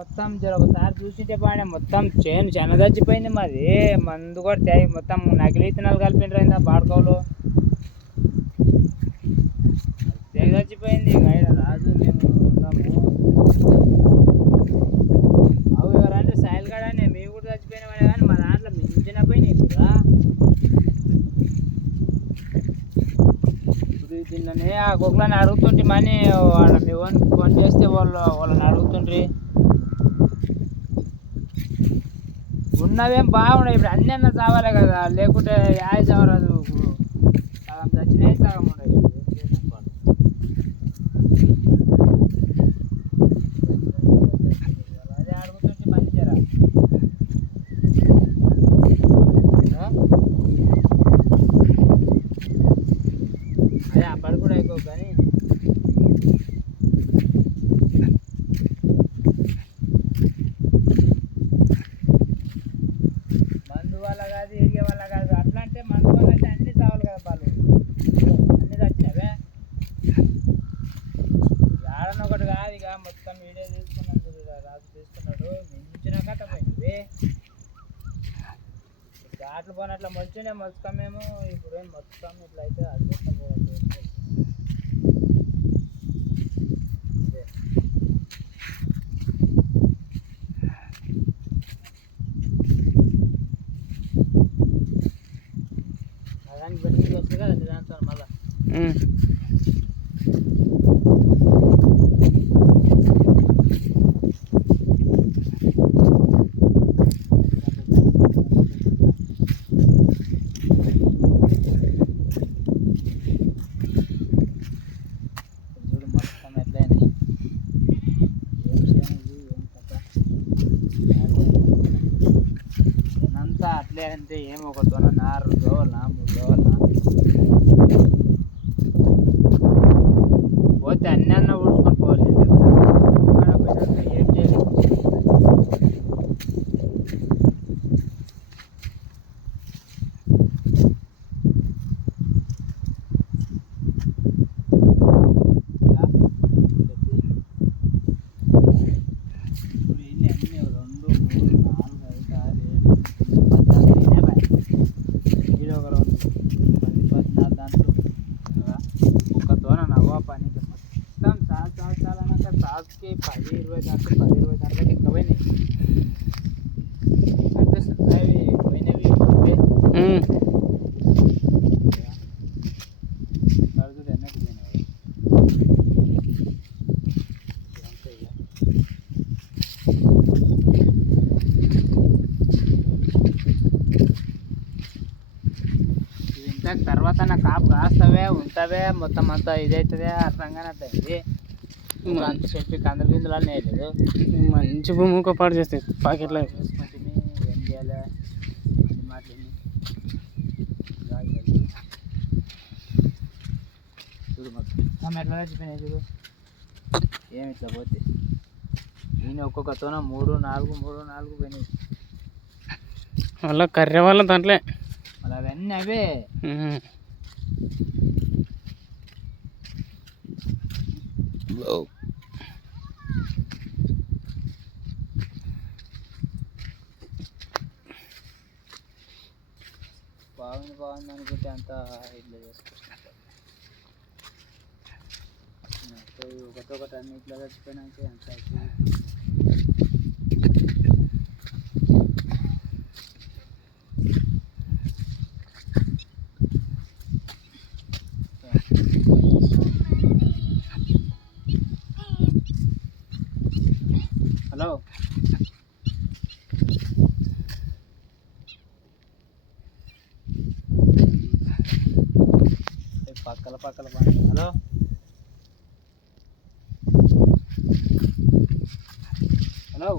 మొత్తం జర ఒకసారి చూసింటే పాడే మొత్తం చేను చాలా చచ్చిపోయింది మాది. మందు కూడా తే మొత్తం నకిలీ విత్తనాలు కలిపిండ్రు బాడుకోలు తెగ చచ్చిపోయింది. గైడ రాజు మేము ఉన్నాము. అవి ఎవరంటే సాయిల్ కాడనే మేము కూడా చచ్చిపోయినామనే కానీ మా దాంట్లో మించిన పోయినాయి కదా దీన్ని ఆ కుక్కలని అడుగుతుంటే మనీ వాళ్ళ మీ ఫోన్ చేస్తే వాళ్ళు వాళ్ళని అడుగుతుండ్రి. ఉన్నవేం బాగున్నాయి ఇప్పుడు అన్నీ అన్న చావాలి కదా. లేకుంటే యాయ చావరాదు ఇప్పుడు సగం చచ్చినాయి సగం ఉన్నాయి అదే అప్పటి కూడా ఎక్కువ కానీ మందు వల్ల కాదు ఎరిగే వల్ల కాదు అట్లా అంటే మందు వల్ల అయితే అన్ని చావాలి కదా వాళ్ళు అన్ని చచ్చినవే ఆడన ఒకటి కాదు ఇక మొత్తం వీడియో తీసుకున్నాను చూడు రాజు తీసుకున్నాడు మించిన కథ పోయింది ఘాట్లు పోనట్ల మొత్తం మేము. ఇప్పుడు ఏం మొత్తం ఇట్లా అయితే అది మొత్తం పోవచ్చు ఇదే. బెనిఫిట్ వస్తుంది కదా దాంతో మళ్ళీ. పోవాలి నేను చెప్తాను. ఆడ పోయినాక ఏం చేయలేదు ఇప్పుడు ఎన్ని అన్ని రెండు మూడు నాలుగు ఐదు ఆరు ఏడు పది ఇరవై దాంట్లో పది ఇరవై దాంట్లోకి ఎక్కువ పోయినాయి కనిపిస్తుంది అవి పోయినవి పోతే కడుగుడు వెనక్కి పోయినాయి ఇదంతా ఇక. ఇది ఇంతకు తర్వాత నా కాపు కాస్తావే ఉంటావే మొత్తం అంతా ఇదైతుందే అర్థంగానే అర్థమైంది అంత చెప్పి కందులు గిందులు అని వేయలేదు మంచి భూమి పాడు చేస్తాయి పాకెట్లో వేసుకుంటుంది ఏం చేయాలి? అన్ని మాటలు జాగ్రత్తలు. చూడు మొత్తం. ఎట్లా చచ్చిపోయినాయి చూడు. ఏమి ఇట్లా పోతే? నేను ఒక్కొక్క తోన మూడు నాలుగు మూడు నాలుగు పోయినాయి. మళ్ళీ కర్రె వాళ్ళ దాంట్లో. మళ్ళీ అవన్నీ అవే. బాగుంది బాగుంది అనుకుంటే అంత ఇట్లా చేసుకుంటారు ఒకటి ఒకటి అన్ని ఇట్లా చచ్చిపోయినాక అంత పక్కల పక్కల పని హలో హలో